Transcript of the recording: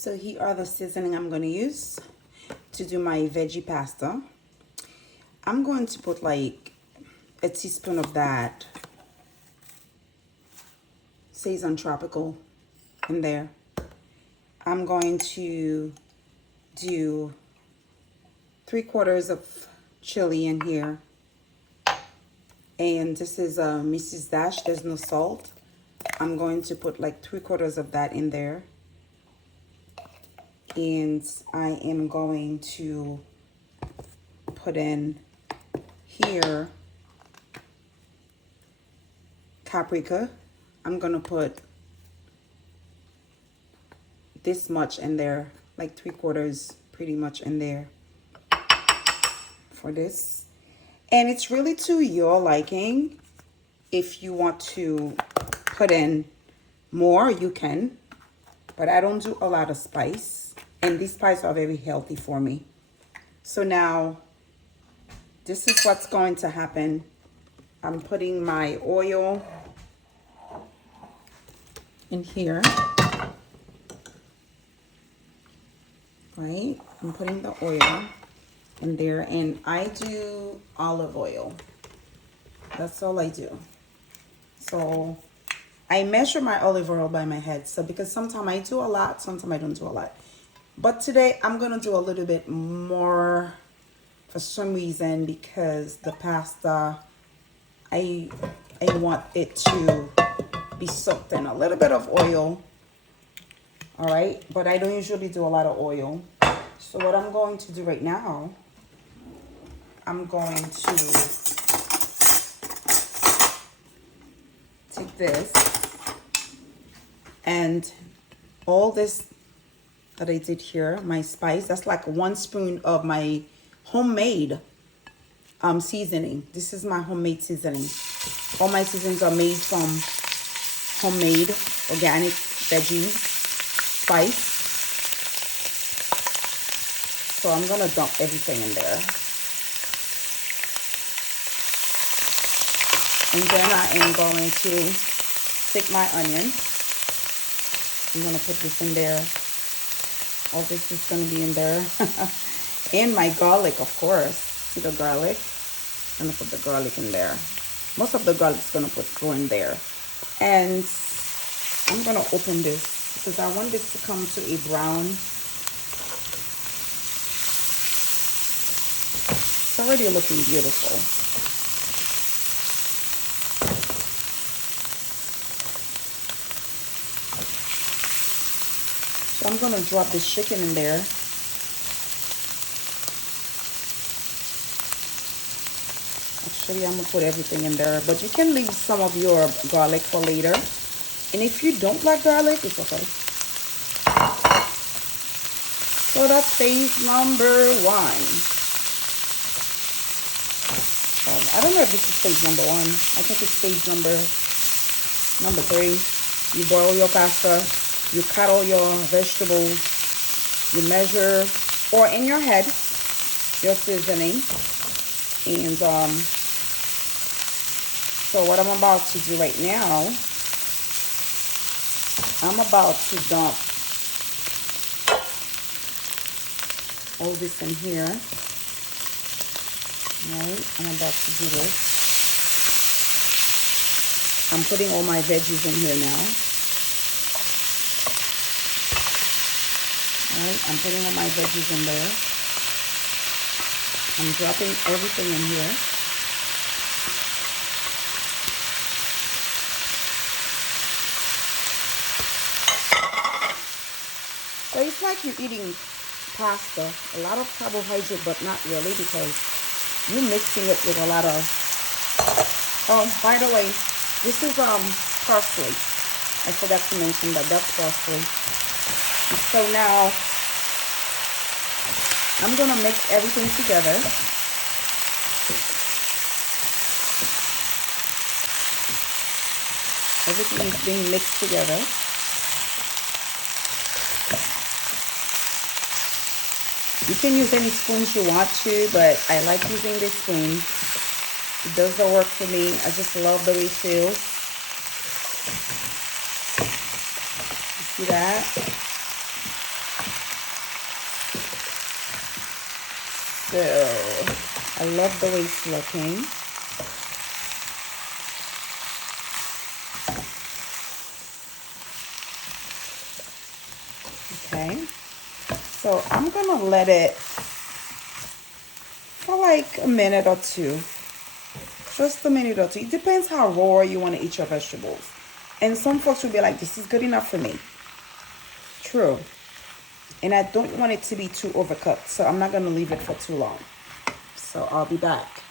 So here are the seasoning I'm going to use to do my veggie pasta. I'm going to put like a teaspoon of that Saison Tropical in there. I'm going to do 3/4 of chili in here. And this is Mrs. Dash, there's no salt. I'm going to put like 3/4 of that in there. And I am going to put in here paprika. I'm gonna put this much in there, like 3/4 pretty much in there for this. And it's really to your liking. If you want to put in more, you can, but I don't do a lot of spice. And these spices are very healthy for me. So now, this is what's going to happen. I'm putting my oil in here. Right? I'm putting the oil in there. And I do olive oil. That's all I do. So, I measure my olive oil by my head. So, because sometimes I do a lot, sometimes I don't do a lot. But today I'm going to do a little bit more for some reason, because the pasta, I want it to be soaked in a little bit of oil. All right. But I don't usually do a lot of oil. So what I'm going to do right now, I'm going to take this and all this that I did here, my spice, that's like 1 spoon of my homemade seasoning. This is my homemade seasoning. All my seasonings are made from homemade organic veggie spice. So I'm gonna dump everything in there. And then I am going to stick my onion. I'm gonna put this in there. All this is going to be in there. And my garlic, of course. See the garlic? I'm going to put the garlic in there. Most of the garlic is going to go in there. And I'm going to open this because I want this to come to a brown. It's already looking beautiful. So I'm going to drop this chicken in there. Actually, I'm going to put everything in there. But you can leave some of your garlic for later. And if you don't like garlic, it's okay. So that's phase number 1. I don't know if this is phase number 1. I think it's phase number 3. You boil your pasta. You cut all your vegetables, you measure, or in your head, your seasoning. And so what I'm about to do right now, I'm about to dump all this in here. Right, I'm about to do this. I'm putting all my veggies in here now. Right, I'm putting all my veggies in there. I'm dropping everything in here. So it's like you're eating pasta, a lot of carbohydrate, but not really, because you're mixing it with a lot of. Oh, by the way, this is parsley. I forgot to mention that that's parsley. So now I'm going to mix everything together. Everything is being mixed together. You can use any spoons you want to, but I like using this spoon. It does the work for me. I just love the way it feels. You see that? So I love the way it's looking. Okay, so I'm gonna let it for like a minute or two. Just a minute or two. It depends how raw you want to eat your vegetables. And some folks will be like, this is good enough for me. True. And I don't want it to be too overcooked, so I'm not going to leave it for too long. So I'll be back.